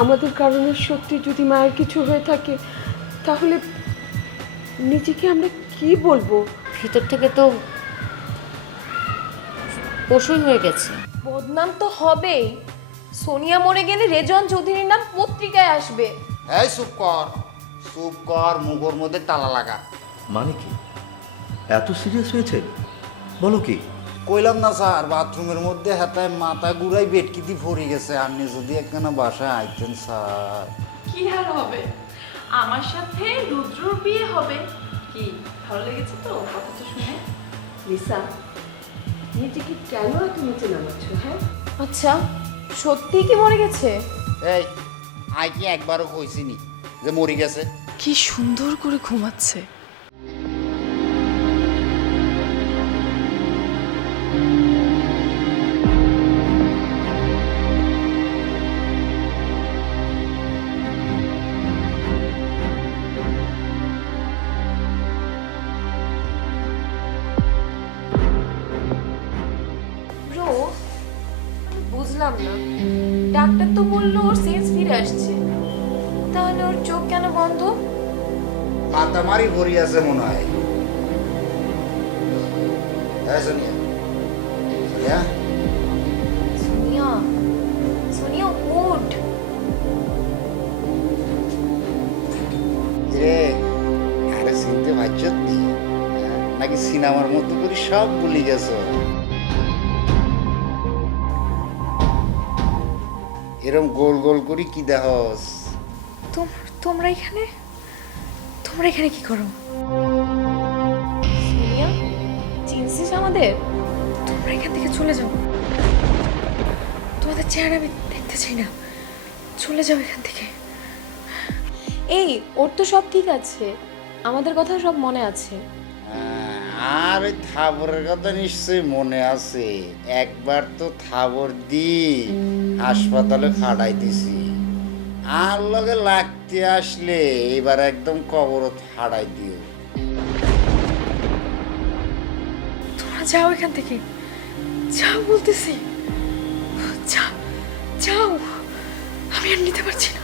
আমাদের কারণে সত্যি যদি মায়ের কিছু হয়ে থাকে তাহলে নিজেকে আমরা কি বলবো? ভিতর থেকে তো পশুই হয়ে গেছে। বদনাম তো হবেই। সোনিয়া মরে গেলে রেজন চৌধুরীর নাম পত্রিকায় আসবে। এই চুপ কর, মুখের মধ্যে তালা লাগা। মানে কি, এত সিরিয়াস হয়েছে? বলো কি? কইলাম না স্যার, বাথরুমের মধ্যে হাতায় মাথা ঘুরাই বেটকিতি ভরে গেছে। আপনি যদি একখানা বাসায় আইতেন স্যার। কি আর হবে, আমার সাথে রুদ্রর বিয়ে হবে। কি ভালো লেগেছে তো কথাটা শুনে? লিসা, নিজেকে কেন এত নিচে নামাচ্ছ? হ্যাঁ, আচ্ছা, সত্যিই কি মরে গেছে? এই আই কি একবারও কইছিনি যে মরি গেছে? কি সুন্দর করে ঘুমাচ্ছে। ব্রো, আমি বুঝলাম না, ডাক্তার তো বললো ওর সেন্স ফিরে আসছে, তাহলে ওর চোখ কেন বন্ধ? মাথা মারি ভরি আছে মনে হয়। হ্যাঁ সোনিয়া, সোনিয়া সোনিয়া, সোনিয়া উঠ। রে, আরে চিনতে পারছ নি? নাকি সিনেমার মতো করে সব ভুলে গেছো? এরম গোল গোল করি কি দেখস? তোমরা এখানে কি করো? সোনিয়া, চিনছিস আমাদের? তোমরা এখান থেকে চলে যাও, তোমাদের চেহারা আমি দেখতে চাই না। চলে যাও এখান থেকে। এই, ওর তো সব ঠিক আছে, আমাদের কথা সব মনে আছে। আর ওই থাবরের কথা নিশ্চয়ই মনে আছে। একবার তো থাবর দি হাসপাতালে ফাটাই দিছি। আর লগে লাগতে আসলে এবার একদম কবর ফাটাই দিও। তোমরা যাও এখান থেকে, যাও বলতেছি, যাও। আমি আর নিতে পারছি না।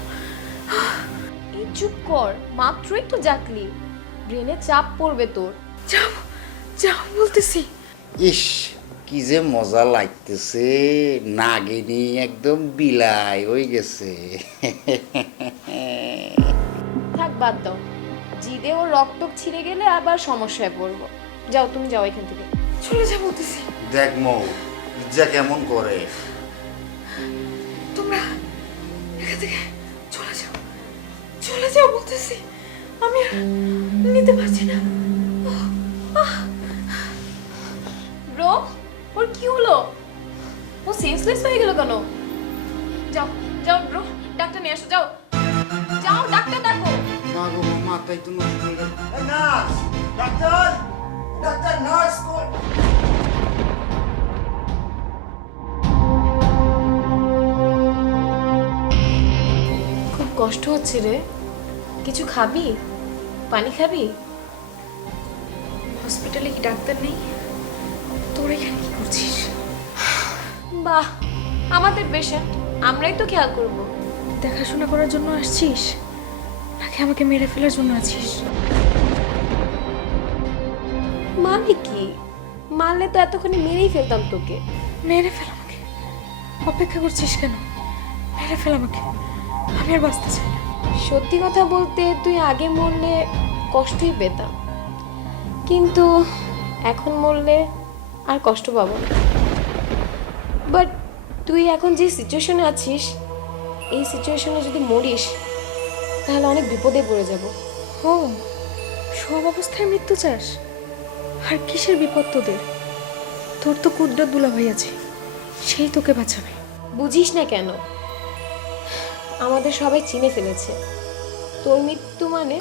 এই চুপ কর, মাত্রই তো জাকলি, ব্রেনে চাপ পড়বে তোর। যাও বলতেছি। ইস, কি যে মজা লাগতেছে, নাগিনী একদম বিলাই হয়ে গেছে। থাক, বাদ দাও, জিদে ওর রক্ত ছিঁড়ে গেলে আবার সমস্যায় পড়বো। যাও, তুমি যাও এখান থেকে। চলে যাও বলতেছি। দেখ মৌ, ইজ্জা কেমন করে। তোমরা এখান থেকে চলে যাও বলতেছি। আমি আর নিতে পারছি না। ব্রো, ওর কি হলো? ও সেন্সলেস হয়ে গেল কেন? যাও যাও ব্রো, ডাক্তার নিয়ে আসো, যাও যাও, ডাক্তার ডাকো। মা গো, মাথায় তো নষ্ট হয়ে গেল। নার্স, ডাক্তার, ডাক্তার, নার্স কই? খুব কষ্ট হচ্ছে রে, কিছু খাবি? পানি খাবি? হসপিটালে কি ডাক্তার নেই? তোরা এখানে কি করছিস? বাহ, আমাদের পেশেন্ট, আমরাই তো খেয়াল করব। দেখাশোনা করার জন্য আসছিস নাকি আমাকে মেরে ফেলার জন্য আছিস? মানে কি? মারলে তো এতক্ষণে মেরেই ফেলতাম তোকে। মেরে ফেল আমাকে? অপেক্ষা করছিস কেন? মেরে ফেল আমাকে, আমি আর বাঁচতে চাই না। সত্যি কথা বলতে, তুই আগে মরলে কষ্টই পেতাম, কিন্তু এখন মরলে আর কষ্ট পাবো না। বাট তুই এখন যে সিচুয়েশনে আছিস, এই সিচুয়েশনে যদি মরিস তাহলে অনেক বিপদে পড়ে যাব। ও, সব অবস্থায় মৃত্যু চাস? আর কিসের বিপদ তোদের? তোর তো কুদ্রাত দুলাভাই আছে, সেই তোকে বাঁচাবে। বুঝিস না কেন? আমাদের সবাই চিনে ফেলেছে, তোর মৃত্যু মানে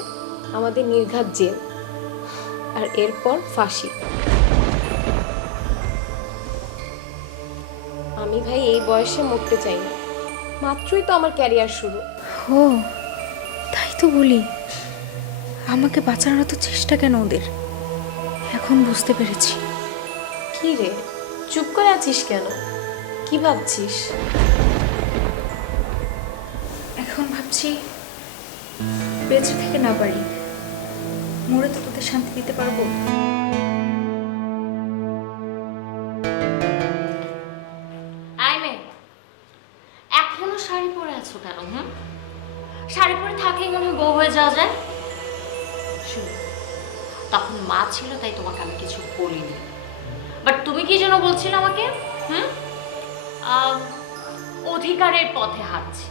আমাদের নির্ঘাত জেল, আর এরপর ফাঁসি। আমি ভাই এই বয়সে মরতে চাই না, মাত্রই তো আমার ক্যারিয়ার শুরু। ও, তাই তো বলি, আমাকে বাঁচানোর তো চেষ্টা কেন ওদের? এখন বুঝতে পেরেছি। কি রে, চুপ করে আছিস কেন? কি ভাবছিস? এখন ভাবছি বেঁচে থেকে না পারি, মরে তো তোদের শান্তি দিতে পারবো। আই মেয়ে, এখনো শাড়ি পরে আছো কেন? শাড়ি পরে থাকলেই মনে হয় বউ হয়ে যাওয়া যায়। শুনো, তখন মা ছিল তাই তোমাকে আমি কিছু বলিনি, বাট তুমি কি যেন বলছিলে আমাকে? অধিকারের পথে হাঁটছি।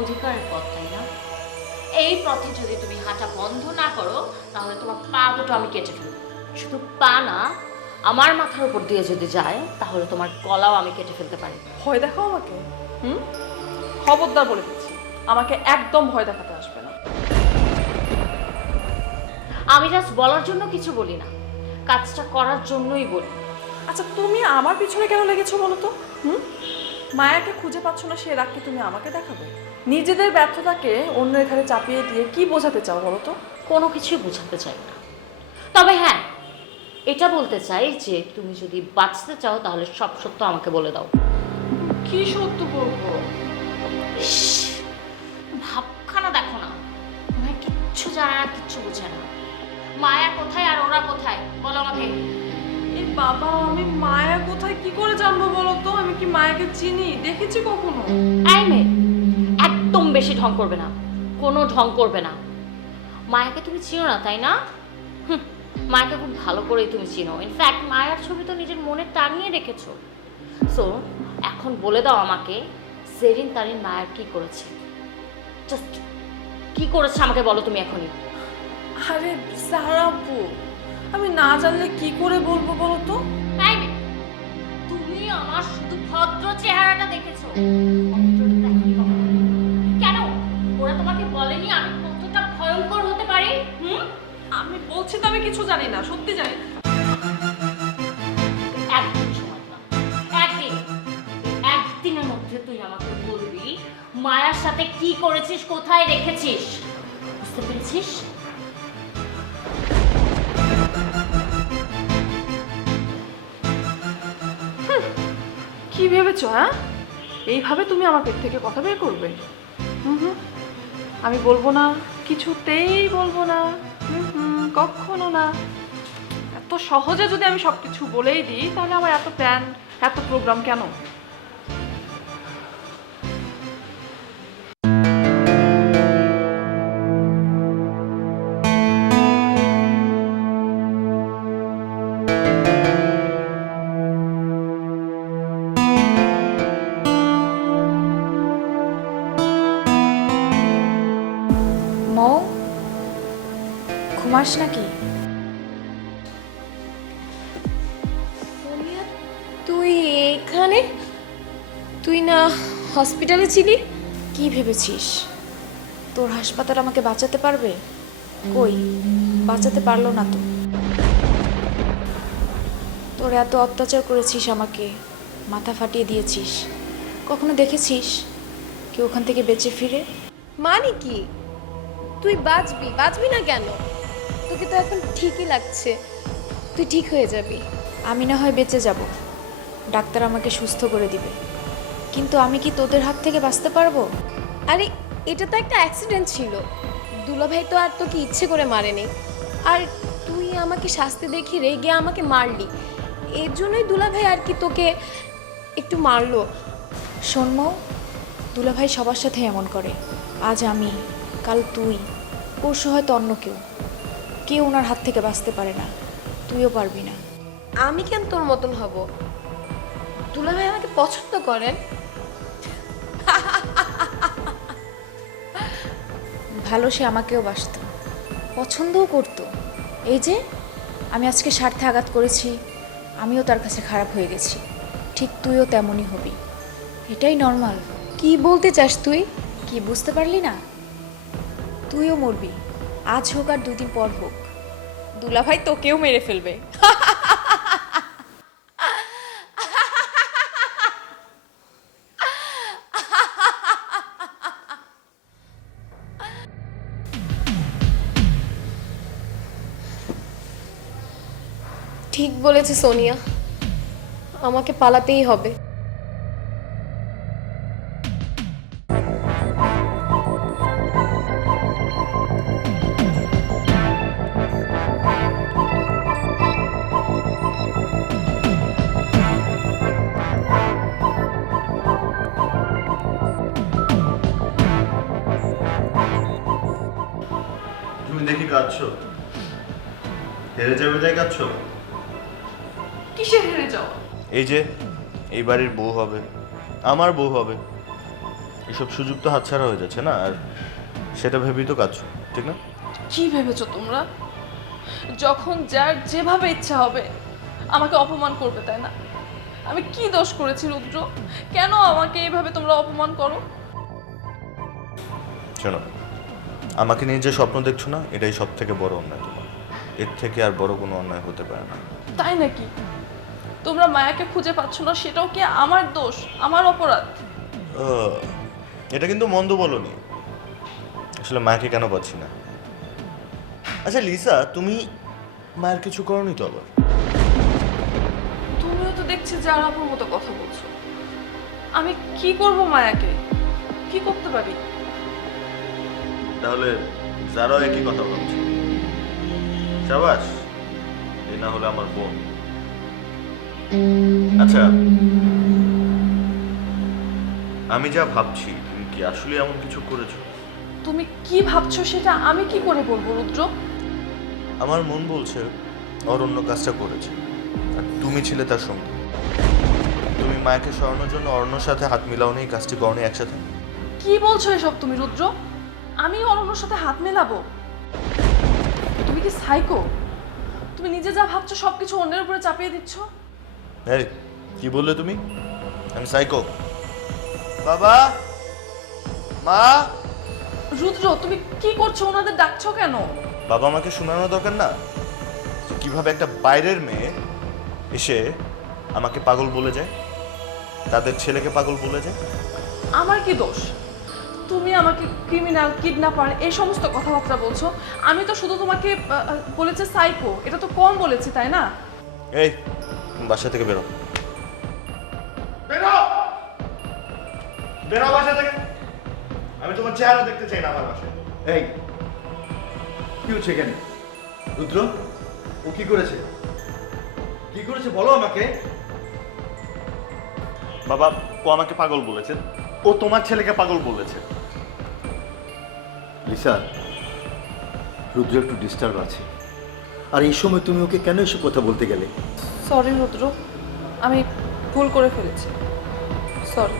অধিকারের পথ, তাই না? এই পথে যদি তুমি হাঁটা বন্ধ না করো তাহলে তোমার পা দুটো আমি কেটে ফেলবো। শুধু পা না, আমার মাথার উপর দিয়ে যদি যায় তাহলে তোমার গলাও আমি কেটে ফেলতে পারি। ভয় দেখাও আমাকে? খবরদার বলে দিচ্ছি, আমাকে একদম ভয় দেখাতে আসবে না। আমি জাস্ট বলার জন্য কিছু বলি না, কাজটা করার জন্যই বলি। আচ্ছা, তুমি আমার পিছনে কেন লেগেছো বলো তো? মায়াকে খুঁজে পাচ্ছ না, সে রাগ কি তুমি আমাকে দেখাবে? নিজেদের ব্যর্থতাকে অন্যের ঘাড়ে চাপিয়ে দিয়ে কি বোঝাতে চাও বলো তো? কোনো কিছুই বোঝাতে চাই না, তবে হ্যাঁ এটা বলতে চাই যে তুমি যদি বাঁচতে চাও তাহলে সব সত্য আমাকে বলে দাও। কি সত্য বলবো? ইস, ভাবখানা দেখো না, মনে হয় কিচ্ছু জানে না, কিচ্ছু বোঝে না। মায়া কোথায় আর ওরা কোথায় বলো আমাকে। এই বাবা, আমি মায়া কোথায় কি করে জানবো বলো তো? আমি কি মায়াকে চিনি, দেখেছি কখনো? এই মেয়ে, একদম বেশি ঢং করবে না, কোনো ঢং করবে না। মায়াকে তুমি চিনো না তাই না? মায়াকে খুব ভালো করেই তুমি চিনো। ইনফ্যাক্ট মায়ার ছবি তো নিজের মনে টাঙিয়ে রেখেছো। সো এখন বলে দাও আমাকে, সেরিন তারিন মায়ার কি করেছে? জাস্ট কি করেছে আমাকে বলো তুমি এখনই। আরে সারা আপু, আমি না জানলে কি করে বলবো বলো তো? এই মেয়ে, তুমি আমার শুধু ভদ্র চেহারাটা দেখেছো, অন্তরটা দেখোনি কখনো। কেন ওরা তোমাকে বলেনি আমি কতটা ভয়ঙ্কর হতে পারি? আমি বলছি তো আমি কিছু জানি না, সত্যি জানি না। একদিন সময় দাও, একদিনের মধ্যে তুই আমাকে বলবি মায়ার সাথে কি করেছিস, কোথায় রেখেছিস। বুঝতে পেরেছিস? কি ভেবেছো? হ্যাঁ, এইভাবে তুমি আমার পেট থেকে কথা বের করবে? আমি বলবো না, কিছুতেই বলবো না, কখনো না। এত সহজে যদি আমি সবকিছু বলেই দিই তাহলে আমার এত প্ল্যান, এত প্রোগ্রাম কেন? মৌ, ঘুমাস নাকি? সোনিয়া, তুই এখানে? তুই না হসপিটালে ছিলি? কি ভেবেছিস তোর হাসপাতাল আমাকে বাঁচাতে পারবে? কই, বাঁচাতে পারলো না তো। তোর এত অত্যাচার করেছিস, আমাকে মাথা ফাটিয়ে দিয়েছিস, কখনো দেখেছিস কেউ ওখান থেকে বেঁচে ফিরে? মানে কি? তুই বাঁচবি না কেন? তোকে তো এখন ঠিকই লাগছে, তুই ঠিক হয়ে যাবি। আমি না হয় বেঁচে যাব, ডাক্তার আমাকে সুস্থ করে দিবে, কিন্তু আমি কি তোদের হাত থেকে বাঁচতে পারবো? আরে এটা তো একটা অ্যাক্সিডেন্ট ছিল, দুলাভাই তো আর তোকে ইচ্ছে করে মারেনি। আর তুই আমাকে শাস্তি দেখি রেগে আমাকে মারলি, এর জন্যই দুলাভাই আর কি তোকে একটু মারলো। শোন মৌ, দুলাভাই সবার সাথে এমন করে। আজ আমি, কাল তুই, পরশু হয়তো অন্য কেউ ওনার হাত থেকে বাঁচতে পারে না, তুইও পারবি না। আমি কেন তোর মতন হব? দুলাভাই আমাকে পছন্দ করেন। ভালো সে আমাকেও বাসত, পছন্দও করতো। এই যে আমি আজকে স্বার্থে আঘাত করেছি, আমিও তার কাছে খারাপ হয়ে গেছি, ঠিক তুইও তেমনই হবি, এটাই নর্মাল। কি বলতে চাস তুই? কি বুঝতে পারলি না? তুইও মরবি, আজ হোক আর 2 দিন পর হোক, দুলাভাই তোকেও মেরে ফেলবে। ঠিক বলেছে সোনিয়া, আমাকে পালাতেই হবে। কাঁদছো? হেরে যাবে তাই কাঁদছো? কিসে হেরে যাওয়া? এই যে এই বাড়ির বউ হবে, আমার বউ হবে, এসব সুযোগ তো হাতছাড়া হয়ে যাচ্ছে না, আর সেটা ভেবেই তো কাঁদছো, ঠিক না? কি ভেবেছো তোমরা? যখন যার যেভাবে ইচ্ছা হবে আমাকে অপমান করবে, তাই না? আমি কি দোষ করেছি রুদ্র? কেন আমাকে এইভাবে তোমরা অপমান করো? শোনো, আমাকে নিয়ে যে স্বপ্ন দেখছো না, এটাই সব থেকে বড় অন্যায় তোমার। এর থেকে আর বড় কোনো অন্যায় হতে পারে না। তাই নাকি? তোমরা মায়াকে খুঁজে পাচ্ছ না, সেটাও কি আমার দোষ, আমার অপরাধ? এটা কিন্তু মন্দ বলনি। আসলে মাকে কেন পাচ্ছি না? আচ্ছা লিসা, তুমি মায়ের কিছু করনি তো আবার? তুমিও তো দেখছি যার আপুর মতো কথা বলছো। আমি কি করব মায়াকে? কি করতে পারি? তাহলে যারাও একই কথা ভাবছে। সাবাস, এই না হলে আমার বোন। আচ্ছা, আমি যা ভাবছি, তুমি কি আসলে এমন কিছু করেছো? তুমি কি ভাবছো সেটা আমি কি করে বলবো রুদ্র? আমার মন বলছে অরণ্য কাজটা করেছে, আর তুমি ছিলে তার সঙ্গে। তুমি মায়াকে সরানোর জন্য অরণ্যর সাথে হাত মিলাও নেই, কাজটি করনি একসাথে। কি বলছো এসব তুমি রুদ্র? আমি অরণ্যর সাথে হাত মেলাবো? তুমি কি সাইকো? তুমি নিজে যা ভাবছো সবকিছু অন্যের উপরে চাপিয়ে দিচ্ছ। এই কি বললে তুমি? আমি সাইকো? বাবা, মা। রুদ্র তুমি কি করছো? ওনাদের ডাকছো কেন? বাবা আমাকে শোনানো দরকার না যে কিভাবে একটা বাইরের মেয়ে এসে আমাকে পাগল বলে যায়, তাদের ছেলেকে পাগল বলে যায়। আমার কি দোষ? তুমি আমাকে ক্রিমিনাল, কিডন্যাপার এই সমস্ত কথাবার্তা বলছো। আমি তো শুধু তোমাকে বলেছে সাইকো, এটা তো কম বলেছি, তাই না? এই তুমি বাসা থেকে বেরো, বেরো, বেরো বাসা থেকে। আমি তোমার চেহারা দেখতে চাই না আমার বাসায়। এই কি হচ্ছে এখানে? রুদ্র, ও কি করেছে? কি করেছে বলো আমাকে। বাবা, ও আমাকে পাগল বলেছে, ও তোমার ছেলেকে পাগল বলেছে। লিসা, রুদ্র একটু ডিস্টার্ব আছে, আর এই সময় তুমি ওকে কেন এসব কথা বলতে গেলে? সরি রুদ্র, আমি ভুল করে ফেলেছি, সরি।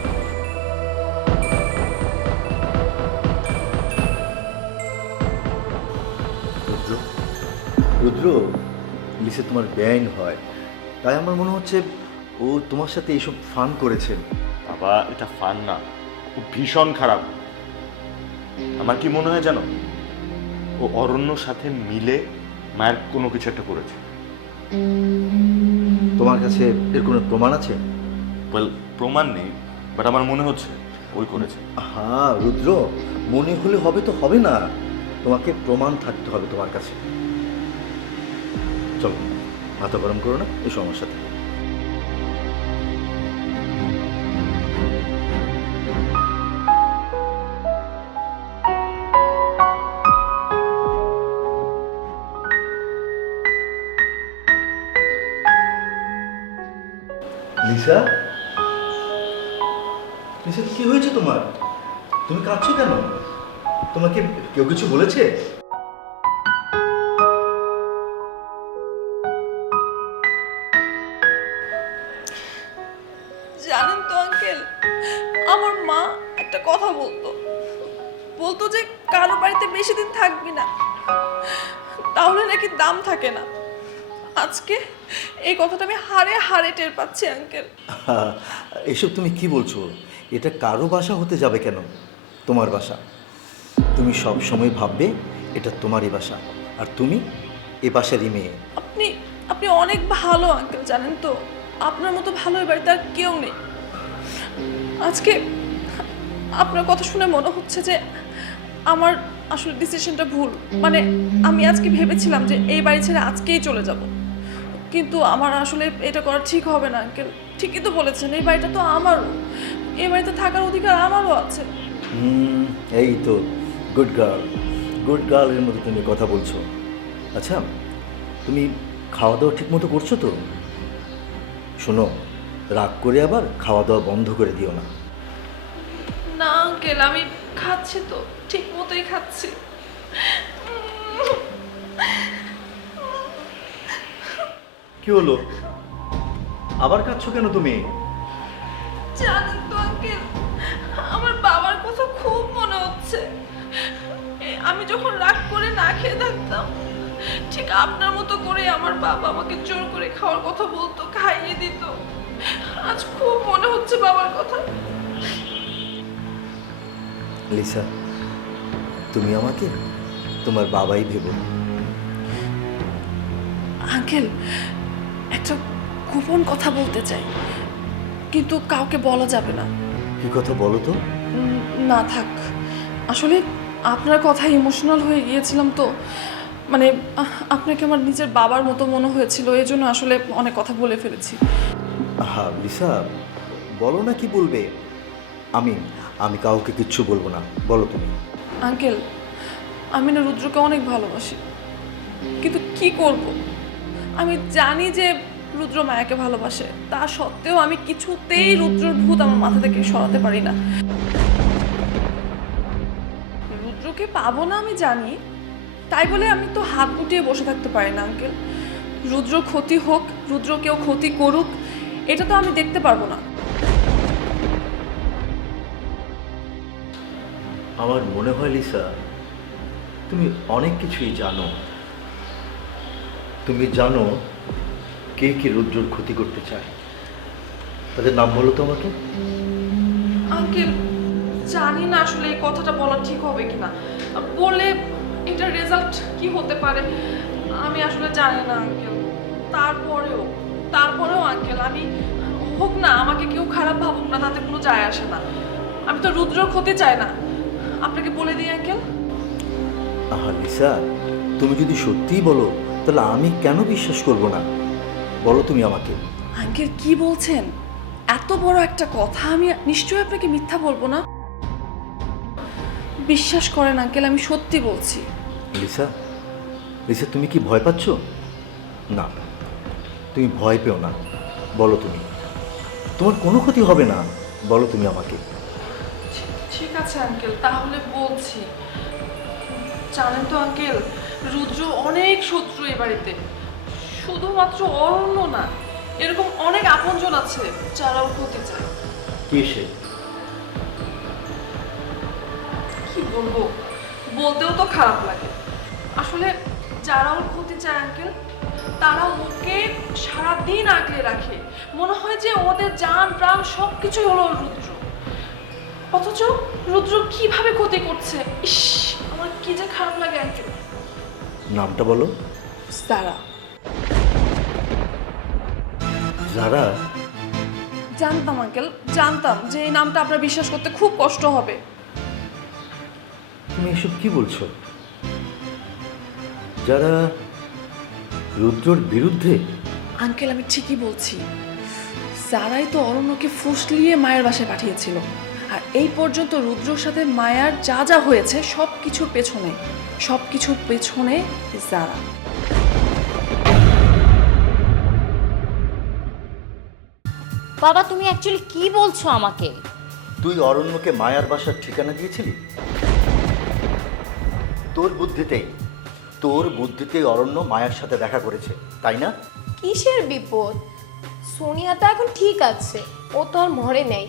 রুদ্র, রুদ্র, লিসা তোমার বেআইন হয়, তাই আমার মনে হচ্ছে ও তোমার সাথে এইসব ফান করেছে। বাবা, এটা ফান না, ও ভীষণ খারাপ। আমার কি মনে হয় জানো, ও অরণ্যর সাথে মিলে মায়ের কোনো কিছু একটা করেছে। তোমার কাছে এর কোনো প্রমাণ আছে? ওয়েল, প্রমাণ নেই, বাট আমার মনে হচ্ছে ওই করেছে। হ্যাঁ রুদ্র, মনে হলে হবে তো হবে না, তোমাকে প্রমাণ থাকতে হবে তোমার কাছে। চলো, মাথা গরম করো না, এই সমস্যা থেকে। লিসা, লিসা কি হয়েছে তোমার? তুমি কাঁদছো কেন? তোমাকে কেউ কিছু বলেছে? জানেন তো আঙ্কেল, আমার মা একটা কথা বলতো যে কারো বাড়িতে বেশি দিন থাকবি না, তাহলে নাকি দাম থাকে না। আজকে এই কথাটা আমি হাড়ে হাড়ে টের পাচ্ছি আঙ্কেল। এসব তুমি কি বলছো? এটা কারো বাসা হতে যাবে কেন? তোমার বাসা। তুমি সব সময় ভাববে এটা তোমারই বাসা, আর তুমি এ বাসারই মেয়ে। আপনি অনেক ভালো আঙ্কেল, জানেন তো, আপনার মতো ভালো এই বাড়িতে আর কেউ নেই। আজকে আপনার কথা শুনে মনে হচ্ছে যে আমার আসলে ডিসিশনটা ভুল। মানে আমি আজকে ভেবেছিলাম যে এই বাড়ি ছেড়ে আজকেই চলে যাব, কিন্তু আমার আসলে এটা করা ঠিক হবে না আঙ্কেল। ঠিকই তো বলেছেন, এই বাড়িটা তো আমারও, এই বাড়িতে থাকার অধিকার আমারও আছে। এই তো গুড গার্ল, গুড গার্লের মতো তুমি কথা বলছো। আচ্ছা, তুমি খাওয়া দাওয়া ঠিক মতো করছো তো? শোনো, রাগ করে আবার খাওয়া দাওয়া বন্ধ করে দিও না। না আঙ্কেল, আমি খাচ্ছি তো, ঠিক মতোই খাচ্ছি। কি হলো, আবার কাঁদছো কেন তুমি? জানেন তো আঙ্কেল, আমার বাবার কথা খুব মনে হচ্ছে। আমি যখন রাগ করে না খেয়ে থাকতাম, ঠিক আপনার মতো করে আমার বাবা আমাকে জোর করে খাওয়ার কথা বলতো, খাইয়ে দিত। আজ খুব মনে হচ্ছে বাবার কথা। লিসা, তুমি আমাকে তোমার বাবাই ভেবো। আঙ্কেল, একটা গোপন কথা বলতে চাই, কিন্তু কাউকে বলা যাবে না। কি কথা বলো তো? না থাক, আসলে আপনার কথা ইমোশনাল হয়ে গিয়েছিলাম তো, মানে আপনাকে আমার নিজের বাবার মতো মনে হয়েছিল, এই জন্য আসলে অনেক কথা বলে ফেলেছি। হ্যাঁ লিসা, বলো না, কি বলবে? আমি আমি কাউকে কিচ্ছু বলবো না, বলো তুমি। আঙ্কেল, আমি না রুদ্রকে অনেক ভালোবাসি, কিন্তু কি করব? আমি জানি যে রুদ্র মায়াকে ভালোবাসে, তা সত্ত্বেও আমি কিছুতেই রুদ্রর ভূত আমার মাথা থেকে সরাতে পারি না। রুদ্রকে পাবো না আমি জানি, তাই বলে আমি তো হাত গুটিয়ে বসে থাকতে পারি না আঙ্কেল। রুদ্র ক্ষতি হোক, রুদ্র কেউ ক্ষতি করুক, এটা তো আমি দেখতে পারবো না। আমার মনে হয় লিসা, তুমি অনেক কিছুই জানো। তুমি জানো কে কে রুদ্রর ক্ষতি করতে চায়। তাদের নাম বলো তো আমাকে। আঙ্কেল, জানি না আসলে এই কথাটা বলা ঠিক হবে কিনা, বলে এটার রেজাল্ট কি হতে পারে আমি আসলে জানি না আঙ্কেল। তারপরেও আঙ্কেল, আমি হোক না, আমাকে কেউ খারাপ ভাবুক না, তাতে কোনো যায় আসে না। আমি তো রুদ্রর ক্ষতি চাই না। আপনাকে বলে দিই আঙ্কেল। আহা লিসা, তুমি যদি সত্যিই বলো তাহলে আমি কেন বিশ্বাস করব না? বলো তুমি আমাকে। আঙ্কেল কি বলছেন? এত বড় একটা কথা আমি নিশ্চয়ই আপনাকে মিথ্যা বলবো না। বিশ্বাস করেন আঙ্কেল, আমি সত্যি বলছি। লিসা, লিসা তুমি কি ভয় পাচ্ছ? না, তুমি ভয় পেও না, বলো তুমি। তোমার কোনো ক্ষতি হবে না, বলো তুমি আমাকে। ঠিক আছে আঙ্কেল, তাহলে বলছি। জানেন তো আঙ্কেল, রুদ্র অনেক শত্রু এই বাড়িতে, শুধুমাত্র অরণ্য না, এরকম অনেক আপনজন আছে যারা ওর ক্ষতি চায়। কে সে? কি বলবো, বলতেও তো খারাপ লাগে। আসলে যারা ওর ক্ষতি চায় আঙ্কেল, তারা ওকে সারাদিন আগলে রাখে, মনে হয় যে ওদের জান প্রাণ সব কিছুই হলো ওর রুদ্র। অথচ রুদ্র কিভাবে ক্ষতি করছে, ইস, আমার কি যে খারাপ লাগে আঙ্কেল। নামটা বলো। সারা। যারা? জানতাম আঙ্কেল, জানতাম যে এই নামটা আপনার বিশ্বাস করতে খুব কষ্ট হবে। তুমি এসব কি বলছো? যারা রুদ্রর বিরুদ্ধে? আঙ্কেল আমি ঠিকই বলছি, যারাই তো অরণ্যকে ফুসলিয়ে মায়ের বাসায় পাঠিয়েছিল। আর এই পর্যন্ত রুদ্রর সাথে মায়ার যা যা হয়েছে সব কিছুর পেছনে যারা। বাবা, তুমি অ্যাকচুয়ালি কি বলছো আমাকে? তুই অরণ্যকে মায়ার বাসার ঠিকানা দিয়েছিলি? তোর বুদ্ধিতেই অরণ্য মায়ার সাথে দেখা করেছে, তাই না? কিসের বিপদ? সোনিয়া তো এখন ঠিক আছে, ও তো আর মরে নেই।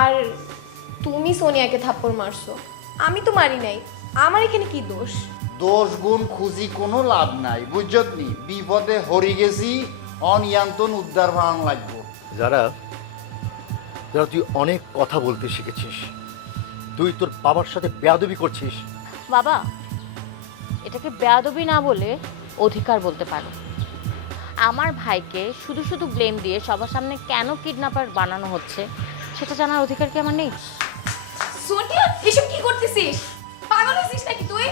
আর তুমি সোনিয়াকে থাপ্পড় মারছো, আমি তো মারি নাই। আমার এখানে কি দোষ? দোষ গুণ খুঁজি কোনো লাভ নাই, বুঝছত নি? বিপদে হরি গেছি, অনিয়ন্ত্রণ উদ্ধার ভাঙ লাগবো। যারা তুই অনেক কথা বলতে শিখেছিস, তুই তোর বাবার সাথে বেয়াদবি করছিস। বাবা, এটাকে বেয়াদবি না বলে অধিকার বলতে পারো। আমার ভাইকে শুধু শুধু ব্লেম দিয়ে সবার সামনে কেন কিডন্যাপার বানানো হচ্ছে সেটা জানার অধিকার কি আমার নেই? সোনিয়া, এসব কি করতেছিস? পাগল হয়েছিস নাকি তুই?